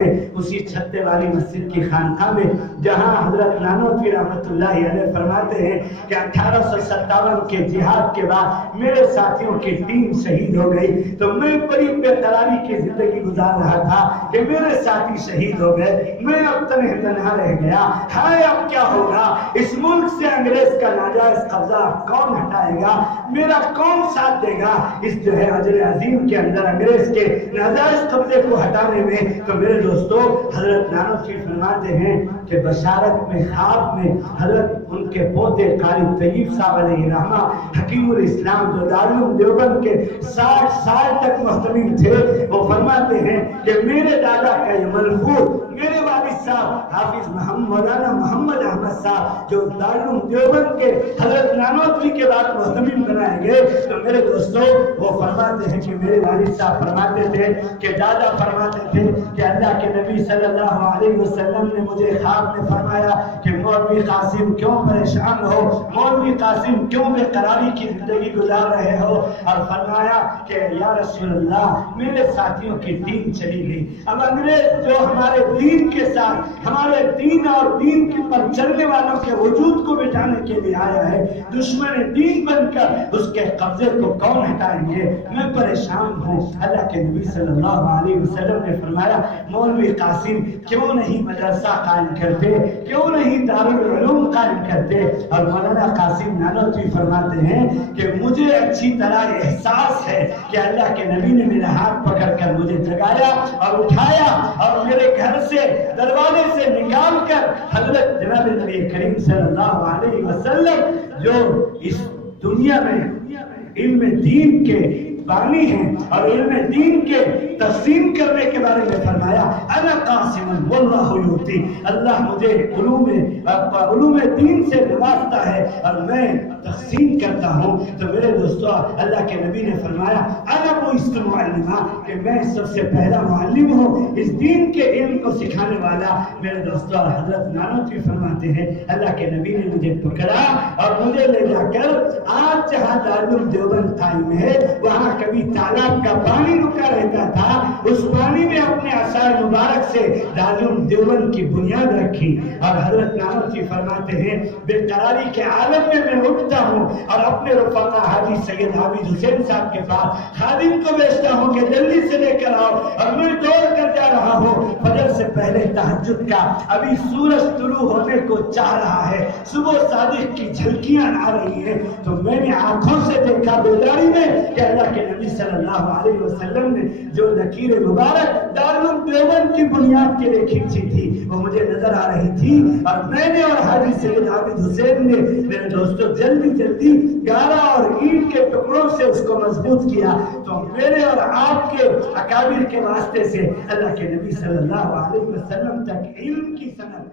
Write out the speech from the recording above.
اسی چھتے والی مسجد کی خانقاہ میں جہاں حضرت نانوتوی رحمت اللہ علیہ فرماتے ہیں کہ 1857 کے جہاد کے بعد میرے ساتھیوں کی ٹیم شہید ہو گئی تو میں بڑی بے قراری کی زندگی گزار رہا تھا کہ میرے ساتھی شہید ہو گئے، میں اب تنہا رہ گیا، ہائے اب کیا ہوگا، اس ملک سے انگریز کا ناجائز قبضہ کون ہٹائے گا، میرا کون ساتھ دے گا اس جو ہے اجر عظیم کے اندر انگریز کے ناجائز قبضے کو ہٹانے میں۔ تو میرے دوستو حضرت نانوتوی فرماتے ہیں کہ بشارت میں خواب میں حضرت ان کے پوتے قاری طیب صاحب علیہ رحمہ حکیم الاسلام جو دارالعلوم دیوبند کے 60 سال تک محتمل تھے، وہ فرماتے ہیں کہ میرے دادا کا یہ ملفوظ میرے والد صاحب حافظ مولانا محمد احمد صاحب جو دارالعلوم دیوبند کے حضرت نانوتوی کے بعد محتمل بنائے گئے، تو میرے دوستو وہ فرماتے ہیں کہ میرے والد صاحب فرماتے تھے کہ دادا فرماتے تھے کہ اللہ کے نبی صلی اللہ علیہ وسلم نے مجھے خواب میں فرمایا کہ مولوی قاسم کیوں پریشان ہو، مولوی قاسم کیوں بے قراری کی زندگی گزار رہے ہو، اور فرمایا کہ یا رسول اللہ میرے ساتھیوں کی دین چلی گئی، اب انگریز جو ہمارے دین کے ساتھ ہمارے دین اور دین کی پر چلنے والوں کے وجود کو مٹانے کے لیے آیا ہے، دشمن دین بن کر اس کے قبضے کو کون ہٹائیں گے، میں پریشان ہوں۔ اللہ کے نبی صلی اللہ علیہ وسلم نے فرمایا مولوی قاسم کیوں نہیں مدرسہ قائم کرتے، کیوں نہیں دارالعلوم قائم کرتے، اور مولانا قاسم نانوتوی فرماتے ہیں کہ مجھے اچھی طرح احساس ہے کہ اللہ کے نبی نے میرا ہاتھ پکڑ کر مجھے جگایا اور اٹھایا اور میرے گھر سے دروازے سے نکال کر حضرت جناب نبی کریم صلی اللہ علیہ وسلم جو اس دنیا میں علم دین کے بانی ہیں اور علم دین کے تقسیم کرنے کے بارے میں فرمایا انا قاسم واللہ یؤتی، اللہ مجھے علوم دین سے نوازتا ہے اور میں تقسیم کرتا ہوں۔ تو میرے دوستو اللہ کے نبی نے فرمایا انا بعثت معلما، کہ میں سب سے پہلا معلم ہوں، اس دین کے علم کو سکھانے والا۔ میرے دوستو حضرت نانوتوی فرماتے ہیں اللہ کے نبی نے مجھے پکڑا اور مجھے لے جا کر آج جہاں دارالعلوم دیوبند قائم ہے وہاں کبھی تالاب کا پانی رکا رہتا تھا، اس پانی میں اپنے عصائے مبارک سے دارالعلوم دیوبند کی بنیاد رکھی۔ اور حضرت نانوتوی فرماتے ہیں بے قراری کے عالم میں میں اٹھتا ہوں اور اپنے رفقا حاجی سید حافظ حسین صاحب کے پاس خادم کو بیچتا ہوں کہ جلدی سے لے کر آؤ، اور میں دوڑ کر جا رہا ہوں فجر سے پہلے تہجد کا، ابھی سورج طلوع ہونے کو چاہ رہا ہے، صبح صادق کی جھلکیاں آ رہی ہیں، تو میں نے آنکھوں سے دیکھا بیداری میں کہ اللہ کے نبی صلی اللہ علیہ وسلم نے جو لکیر مبارک دارالعلوم دیوبند کی بنیاد کے لیے کھینچی تھی وہ مجھے نظر آ رہی تھی، اور میں نے اور حاجی سید حافظ حسین نے میرے دوستوں جلدی گارا اور اینٹ کے ٹکڑوں سے اس کو مضبوط کیا۔ تو میرے اور آپ کے اکابر کے واسطے سے اللہ کے نبی صلی اللہ علیہ وسلم تک علم کی سند